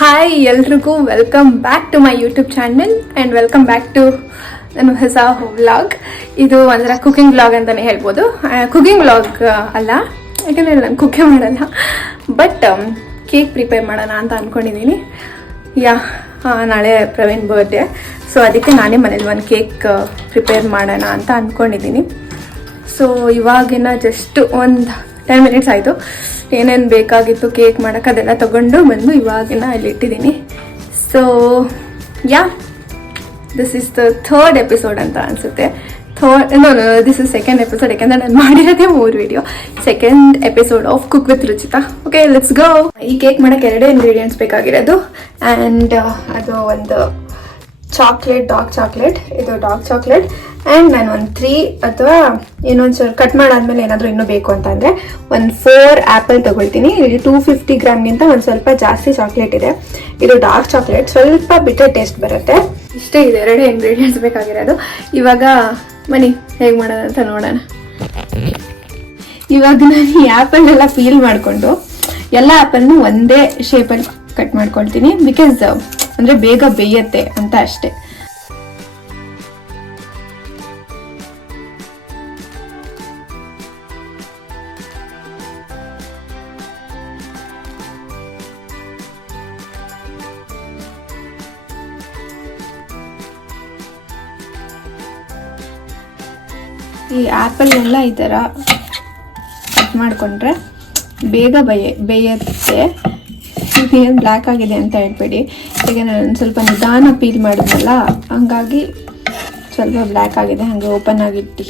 Hi ಎಲ್ರಿಗೂ welcome back to my YouTube channel and welcome back to ನನ್ನ ಹೊಸ vlog. ಇದು ಒಂಥರ ಕುಕಿಂಗ್ ವ್ಲಾಗ್ ಅಂತಲೇ ಹೇಳ್ಬೋದು. ಕುಕಿಂಗ್ ವ್ಲಾಗ್ ಅಲ್ಲ, ಯಾಕಂದರೆ ನಾನು ಕುಕ್ಕೇ ಮಾಡಲ್ಲ, ಬಟ್ ಕೇಕ್ ಪ್ರಿಪೇರ್ ಮಾಡೋಣ ಅಂತ ಅಂದ್ಕೊಂಡಿದ್ದೀನಿ. ನಾಳೆ ಪ್ರವೀಣ್ ಬರ್ಡೇ, ಸೊ ಅದಕ್ಕೆ ನಾನೇ ಮನೇಲಿ ಒಂದು ಕೇಕ್ ಪ್ರಿಪೇರ್ ಮಾಡೋಣ ಅಂತ ಅಂದ್ಕೊಂಡಿದ್ದೀನಿ. ಸೊ ಇವಾಗಿನ ಜಸ್ಟ್ ಒಂದು 10 ಮಿನಿಟ್ಸ್ ಆಯಿತು. ಏನೇನು ಬೇಕಾಗಿತ್ತು ಕೇಕ್ ಮಾಡೋಕ್ಕೆ ಅದೆಲ್ಲ ತೊಗೊಂಡು ಬಂದು ಇವಾಗಿನ ಅಲ್ಲಿ ಇಟ್ಟಿದ್ದೀನಿ. So this is the 3rd episode ಅಂತ ಅನಿಸುತ್ತೆ. ದಿಸ್ ಇಸ್ 2nd ಎಪಿಸೋಡ್, ಯಾಕೆಂದರೆ ನಾನು ಮಾಡಿರೋದೇ 3 video. 2nd episode of cook with Ruchita. Okay, let's go. ಈ ಕೇಕ್ ಮಾಡೋಕ್ಕೆ 2 ಇಂಗ್ರೀಡಿಯೆಂಟ್ಸ್ ಬೇಕಾಗಿರೋದು. ಆ್ಯಂಡ್ ಅದು ಒಂದು ಚಾಕ್ಲೇಟ್, ಡಾರ್ಕ್ ಚಾಕ್ಲೇಟ್. ಇದು ಡಾರ್ಕ್ ಚಾಕ್ಲೇಟ್. ಆ್ಯಂಡ್ ನಾನು ಒಂದು 3 ಅಥವಾ ಇನ್ನೊಂದು ಕಟ್ ಮಾಡಾದ್ಮೇಲೆ ಏನಾದರೂ ಇನ್ನೂ ಬೇಕು ಅಂತಂದರೆ ಒಂದು 4 ಆ್ಯಪಲ್ ತೊಗೊಳ್ತೀನಿ. ಇಲ್ಲಿ 250 ಗ್ರಾಮ್ಗಿಂತ ಒಂದು ಸ್ವಲ್ಪ ಜಾಸ್ತಿ ಚಾಕ್ಲೇಟ್ ಇದೆ. ಇದು ಡಾರ್ಕ್ ಚಾಕ್ಲೇಟ್, ಸ್ವಲ್ಪ ಬಿಟ್ಟರೆ ಟೇಸ್ಟ್ ಬರುತ್ತೆ. ಇಷ್ಟೇ ಇದೆ 2 ಇಂಗ್ರೀಡಿಯೆಂಟ್ಸ್ ಬೇಕಾಗಿರೋದು. ಇವಾಗ ಬನ್ನಿ ಹೇಗೆ ಮಾಡೋದು ಅಂತ ನೋಡೋಣ. ಇವಾಗ ನಾನು ಈ ಆ್ಯಪಲ್ನೆಲ್ಲ ಪೀಲ್ ಮಾಡಿಕೊಂಡು ಎಲ್ಲ ಆ್ಯಪಲ್ನು ಒಂದೇ ಶೇಪಲ್ಲಿ ಕಟ್ ಮಾಡ್ಕೊಳ್ತೀನಿ. ಬಿಕಾಸ್ ಅಂದರೆ ಬೇಗ ಬೇಯುತ್ತೆ ಅಂತ ಅಷ್ಟೇ. ಈ ಆ್ಯಪಲ್ನೆಲ್ಲ ಈ ಥರ ಕಟ್ ಮಾಡಿಕೊಂಡ್ರೆ ಬೇಗ ಬೇಯುತ್ತೆ. ಏನು ಬ್ಲ್ಯಾಕ್ ಆಗಿದೆ ಅಂತ ಹೇಳ್ಬೇಡಿ, ಈಗ ನಾನು ಸ್ವಲ್ಪ ನಿಧಾನ ಪೀಲ್ ಮಾಡಿದ್ನಲ್ಲ, ಹಂಗಾಗಿ ಸ್ವಲ್ಪ ಬ್ಲ್ಯಾಕ್ ಆಗಿದೆ. ಹಾಗೆ ಓಪನ್ ಆಗಿಟ್ಟು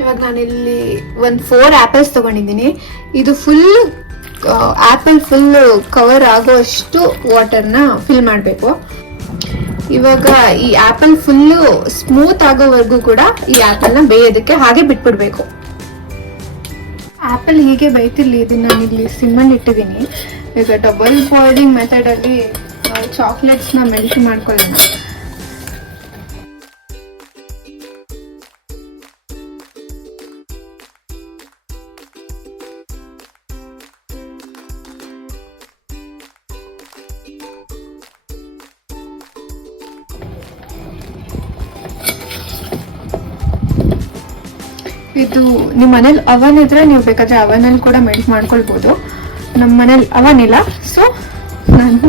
ಇವಾಗ ನಾನಿಲ್ಲಿ ಒಂದು 4 ಆ್ಯಪಲ್ಸ್ ತೊಗೊಂಡಿದ್ದೀನಿ. ಇದು ಫುಲ್ ಆ್ಯಪಲ್ ಫುಲ್ ಕವರ್ ಆಗೋಷ್ಟು ವಾಟರ್ನ ಫಿಲ್ ಮಾಡಬೇಕು. ಇವಾಗ ಈ ಆ್ಯಪಲ್ ಫುಲ್ಲು ಸ್ಮೂತ್ ಆಗೋವರೆಗೂ ಕೂಡ ಈ ಆ್ಯಪಲ್ನ ಬೇಯೋದಕ್ಕೆ ಹಾಗೆ ಬಿಟ್ಬಿಡ್ಬೇಕು. ಆ್ಯಪಲ್ ಹೀಗೆ ಬೇಯ್ತಿರ್ಲಿ. ಇದನ್ನ ನಾನು ಇಲ್ಲಿ ಸಿಮ್ಮಲ್ಲಿ ಇಟ್ಟಿದ್ದೀನಿ. ಈಗ ಡಬಲ್ ಬಾಯ್ಲಿಂಗ್ ಮೆಥಡಲ್ಲಿ ಚಾಕ್ಲೇಟ್ಸ್ನ ಮೆಲ್ಟ್ ಮಾಡ್ಕೊಳ್ಳೋಣ. ಇದು ನಿಮ್ಮ ಮನೇಲಿ ಅವನ್ ಇದ್ರೆ ನೀವು ಬೇಕಾದ್ರೆ ಅವನಲ್ಲಿ ಕೂಡ ಮೆಲ್ಟ್ ಮಾಡ್ಕೊಳ್ಬೋದು. ನಮ್ಮ ಮನೇಲಿ ಅವನ್ ಇಲ್ಲ, ಸೊ ನಾನು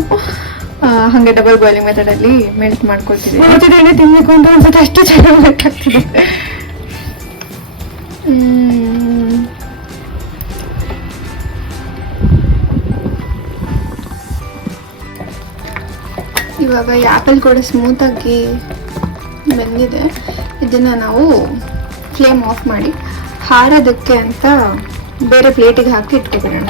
ಹಾಗೆ ಡಬಲ್ ಬಾಯ್ಲಿಂಗ್ ಮೆಥಡಲ್ಲಿ ಮೆಲ್ಟ್ ಮಾಡ್ಕೊಳ್ತೀನಿ. ತಿನ್ಬೇಕು ಅಂತ ಅನ್ಸುತ್ತೆ, ಅಷ್ಟು ಚೆನ್ನಾಗಿ ಮೆಲ್ಟ್ ಆಗ್ತಿದೆ. ಇವಾಗ ಈ ಆ್ಯಪಲ್ ಕೂಡ ಸ್ಮೂತಾಗಿ ಬಂದಿದೆ. ಇದನ್ನು ನಾವು ಫ್ಲೇಮ್ ಆಫ್ ಮಾಡಿ ಹಾರೋದಕ್ಕೆ ಅಂತ ಬೇರೆ ಪ್ಲೇಟಿಗೆ ಹಾಕಿ ಇಟ್ಕೊಬಿಡೋಣ.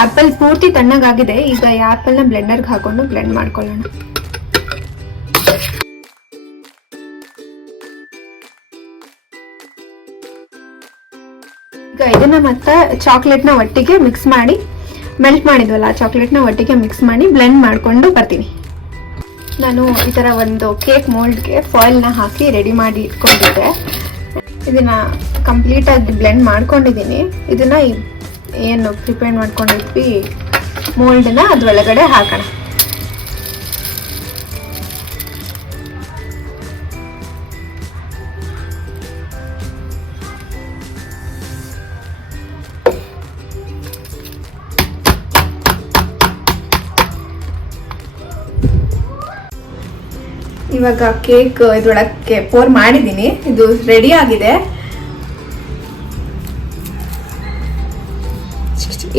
ಆ್ಯಪಲ್ ಪೂರ್ತಿ ತಣ್ಣಗಾಗಿದೆ. ಈಗ ಈ ಆ್ಯಪಲ್ನ ಬ್ಲೆಂಡರ್ಗೆ ಹಾಕೊಂಡು ಬ್ಲೆಂಡ್ ಮಾಡ್ಕೊಳ್ಳೋಣ. ಈಗ ಇದನ್ನ ಮತ್ತೆ ಚಾಕ್ಲೇಟ್ನ ಒಟ್ಟಿಗೆ ಮಿಕ್ಸ್ ಮಾಡಿ, ಮೆಲ್ಟ್ ಮಾಡಿದ್ವಲ್ಲ ಆ ಚಾಕ್ಲೇಟ್ನ ಒಟ್ಟಿಗೆ ಮಿಕ್ಸ್ ಮಾಡಿ ಬ್ಲೆಂಡ್ ಮಾಡಿಕೊಂಡು ಬರ್ತೀನಿ. ನಾನು ಈ ಥರ ಒಂದು ಕೇಕ್ ಮೋಲ್ಡ್ಗೆ ಫಾಯಿಲ್ನ ಹಾಕಿ ರೆಡಿ ಮಾಡಿ ಇಟ್ಕೊಂಡಿದ್ದೆ. ಇದನ್ನು ಕಂಪ್ಲೀಟಾಗಿ ಬ್ಲೆಂಡ್ ಮಾಡ್ಕೊಂಡಿದ್ದೀನಿ. ಇದನ್ನು ಏನು ಪ್ರಿಪೇರ್ ಮಾಡ್ಕೊಂಡಿದ್ವಿ ಮೋಲ್ಡನ್ನ ಅದ್ರೊಳಗಡೆ ಹಾಕೋಣ. ಇವಾಗ ಕೇಕ್ ಇದ್ರೊಳಕ್ಕೆ ಪೋರ್ ಮಾಡಿದ್ದೀನಿ. ಇದು ರೆಡಿ ಆಗಿದೆ.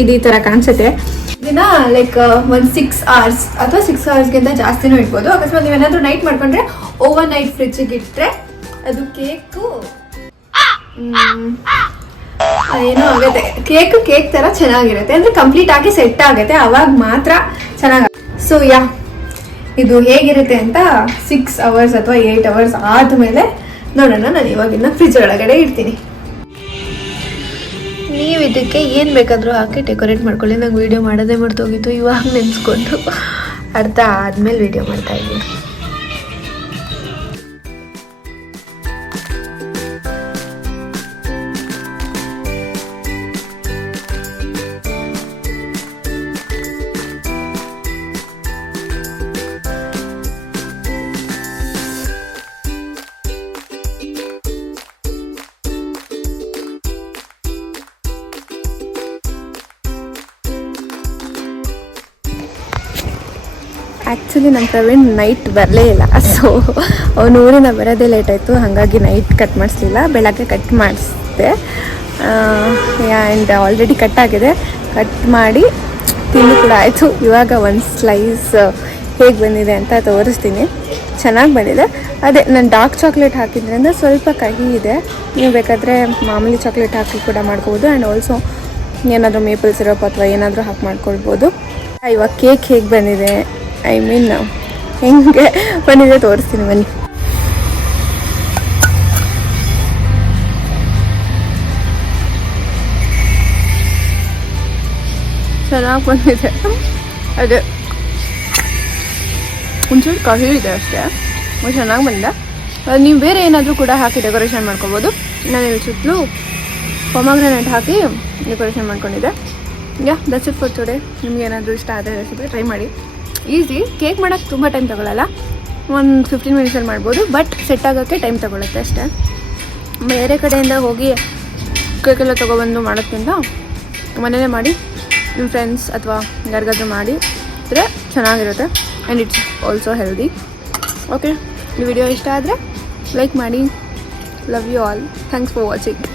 ಇದು ಈ ತರ ಕಾಣಿಸುತ್ತೆ. ಇದನ್ನ ಲೈಕ್ ಒಂದು 6 hours ಅಥವಾ 6 hoursಗಿಂತ ಜಾಸ್ತಿನೂ ಇಡ್ಬೋದು. ಅಕಸ್ಮಾತ್ ನೀವೇನಾದ್ರೂ ನೈಟ್ ಮಾಡ್ಕೊಂಡ್ರೆ ಓವರ್ ನೈಟ್ ಫ್ರಿಡ್ಜಿಗೆ ಇಟ್ಟರೆ ಅದು ಕೇಕು ಏನೋ ಆಗುತ್ತೆ. ಕೇಕ್ ತರ ಚೆನ್ನಾಗಿರುತ್ತೆ, ಅಂದ್ರೆ ಕಂಪ್ಲೀಟ್ ಆಗಿ ಸೆಟ್ ಆಗುತ್ತೆ, ಅವಾಗ ಮಾತ್ರ ಚೆನ್ನಾಗಿ. ಸೊ ಇದು ಹೇಗಿರುತ್ತೆ ಅಂತ 6 hours ಅಥವಾ 8 hours ಆದಮೇಲೆ ನೋಡೋಣ. ನಾನು ಇವಾಗಿನ ಫ್ರಿಜ್ ಒಳಗಡೆ ಇಡ್ತೀನಿ. ನೀವು ಇದಕ್ಕೆ ಏನು ಬೇಕಾದರೂ ಹಾಕಿ ಡೆಕೋರೇಟ್ ಮಾಡ್ಕೊಳ್ಳಿ. ನಂಗೆ ವೀಡಿಯೋ ಮಾಡೋದೇ ಮರ್ತೋಗಿತ್ತು, ಇವಾಗ ನೆನೆಸ್ಕೊಂಡು ಅರ್ಧ ಆದಮೇಲೆ ವೀಡಿಯೋ ಮಾಡ್ತಾಯಿದ್ದೀನಿ. ಆ್ಯಕ್ಚುಲಿ ನಮ್ಮ ಪ್ರವೀಣ್ ನೈಟ್ ಬರಲೇ ಇಲ್ಲ, ಸೊ ಅವನು ಊರಿಂದ ಬರೋದೇ ಲೇಟ್ ಆಯಿತು, ಹಾಗಾಗಿ ನೈಟ್ ಕಟ್ ಮಾಡಿಸ್ಲಿಲ್ಲ, ಬೆಳಗ್ಗೆ ಕಟ್ ಮಾಡಿಸಿದೆ. ಆ್ಯಂಡ್ ಆಲ್ರೆಡಿ ಕಟ್ ಆಗಿದೆ, ಕಟ್ ಮಾಡಿ ತಿಂದು ಕೂಡ ಆಯಿತು. ಇವಾಗ ಒಂದು ಸ್ಲೈಸ್ ಹೇಗೆ ಬಂದಿದೆ ಅಂತ ತೋರಿಸ್ತೀನಿ. ಚೆನ್ನಾಗಿ ಬಂದಿದೆ. ಅದೇ ನಾನು ಡಾರ್ಕ್ ಚಾಕ್ಲೇಟ್ ಹಾಕಿದ್ರಿಂದ ಸ್ವಲ್ಪ ಕಹಿ ಇದೆ. ನೀವು ಬೇಕಾದರೆ ಮಾಮೂಲಿ ಚಾಕ್ಲೇಟ್ ಹಾಕಿ ಕೂಡ ಮಾಡ್ಕೋಬೋದು. ಆ್ಯಂಡ್ ಆಲ್ಸೋ ಏನಾದರೂ ಮೇಪಲ್ ಸಿರಪ್ ಅಥವಾ ಏನಾದರೂ ಹಾಕಿ ಮಾಡ್ಕೊಳ್ಬೋದು. ಇವಾಗ ಕೇಕ್ ಹೇಗೆ ಬಂದಿದೆ, ಐ ಮೀನ್ ಹೆಂಗೆ ಬಂದಿದೆ ತೋರಿಸ್ತೀನಿ ಬನ್ನಿ. ಚೆನ್ನಾಗಿ ಬಂದಿದೆ. ಅದೇ ಒಂಚೂರು ಕಹಿ ಇದೆ ಅಷ್ಟೇ, ಚೆನ್ನಾಗಿ ಬಂದಿದೆ. ನೀವು ಬೇರೆ ಏನಾದರೂ ಕೂಡ ಹಾಕಿ ಡೆಕೋರೇಷನ್ ಮಾಡ್ಕೊಬೋದು. ನಾನು ಇಲ್ಲಿ ಸುತ್ತಲೂ ಪೊಮಾಗ್ರೆನೇಟ್ ಹಾಕಿ ಡೆಕೋರೇಷನ್ ಮಾಡ್ಕೊಂಡಿದ್ದೆ. That's it for today. ನಿಮ್ಗೆ ಏನಾದರೂ ಇಷ್ಟ ಆದರೆ ರೆಸಿಪಿ ಟ್ರೈ ಮಾಡಿ. ಈಸಿ, ಕೇಕ್ ಮಾಡೋಕ್ಕೆ ತುಂಬ ಟೈಮ್ ತೊಗೊಳ್ಳಲ್ಲ, ಒಂದು 15 ಮಿನಿಟ್ಸಲ್ಲಿ ಮಾಡ್ಬೋದು. ಬಟ್ ಸೆಟ್ ಆಗೋಕ್ಕೆ ಟೈಮ್ ತೊಗೊಳುತ್ತೆ ಅಷ್ಟೇ. ಬೇರೆ ಕಡೆಯಿಂದ ಹೋಗಿ ಕೇಕೆಲ್ಲ ತೊಗೊಬಂದು ಮಾಡೋದ್ಕಿಂತ ಮನೇಲೇ ಮಾಡಿ ನಿಮ್ಮ ಫ್ರೆಂಡ್ಸ್ ಅಥವಾ ಯಾರಿಗಾದ್ರೂ ಮಾಡಿ ಇದ್ರೆ ಚೆನ್ನಾಗಿರುತ್ತೆ. And it's also healthy. Okay, ಈ ವಿಡಿಯೋ ಇಷ್ಟ ಆದರೆ ಲೈಕ್ ಮಾಡಿ. Love you all. Thanks for watching.